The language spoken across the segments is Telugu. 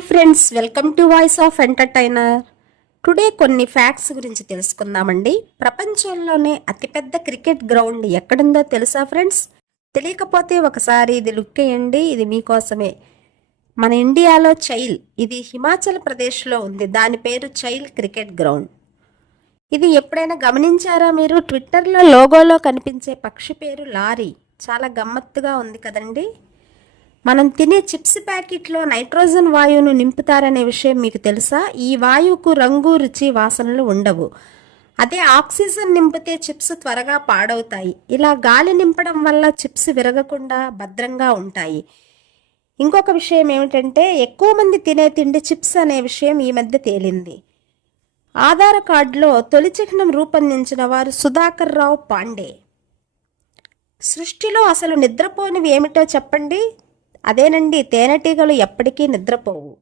Hi friends welcome to voice of entertainer today కొన్ని ఫ్యాక్ట్స్ గురించి తెలుసుకుందామండి. ప్రపంచంలోనే అతిపెద్ద క్రికెట్ గ్రౌండ్ ఎక్కడుందో తెలుసా ఫ్రెండ్స్ తెలియకపోతే ఒకసారి ఇది లుక్ వేయండి ఇది మీకోసమే. మన ఇండియాలో చైల్ ఇది హిమాచల్ ప్రదేశ్లో ఉంది. దాని పేరు చైల్ క్రికెట్ గ్రౌండ్. ఇది ఎప్పుడైనా గమనించారా మీరు? ట్విట్టర్లో లోగోలో కనిపించే పక్షి పేరు లారీ. చాలా గమ్మత్తుగా ఉంది కదండీ. మనం తినే చిప్స్ ప్యాకెట్లో నైట్రోజన్ వాయువును నింపుతారనే విషయం మీకు తెలుసా? ఈ వాయువుకు రంగు రుచి వాసనలు ఉండవు. అదే ఆక్సిజన్ నింపితే చిప్స్ త్వరగా పాడవుతాయి. ఇలా గాలి నింపడం వల్ల చిప్స్ విరగకుండా భద్రంగా ఉంటాయి. ఇంకొక విషయం ఏమిటంటే ఎక్కువ మంది తినే తిండి చిప్స్ అనే విషయం ఈ మధ్య తేలింది. ఆధార్ కార్డులో తొలి చిహ్నం రూపొందించిన వారు సుధాకర్ రావు పాండే. సృష్టిలో అసలు నిద్రపోనివి ఏమిటో చెప్పండి? అదేనండి తేనెటీగలు ఎప్పటికీ నిద్రపోవు.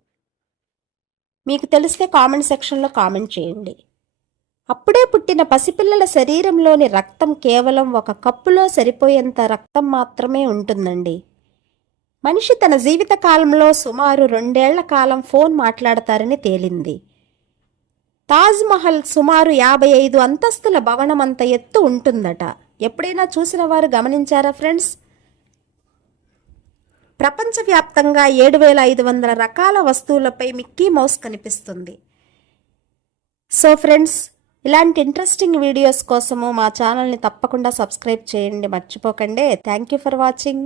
మీకు తెలిస్తే కామెంట్ సెక్షన్లో కామెంట్ చేయండి. అప్పుడే పుట్టిన పసిపిల్లల శరీరంలోని రక్తం కేవలం ఒక కప్పులో సరిపోయేంత రక్తం మాత్రమే ఉంటుందండి. మనిషి తన జీవిత కాలంలో సుమారు రెండేళ్ళ కాలం ఫోన్ మాట్లాడతారని తేలింది. తాజ్మహల్ సుమారు యాభై ఐదు అంతస్తుల భవనం అంత ఎత్తు ఉంటుందట. ఎప్పుడైనా చూసిన వారు గమనించారా ఫ్రెండ్స్? ప్రపంచవ్యాప్తంగా ఏడు వేల ఐదు వందల రకాల వస్తువులపై మిక్కీ మౌస్ కనిపిస్తుంది. సో ఫ్రెండ్స్ ఇలాంటి ఇంట్రెస్టింగ్ వీడియోస్ కోసము మా ఛానల్ని తప్పకుండా సబ్స్క్రైబ్ చేయండి. మర్చిపోకండి. Thank you for watching.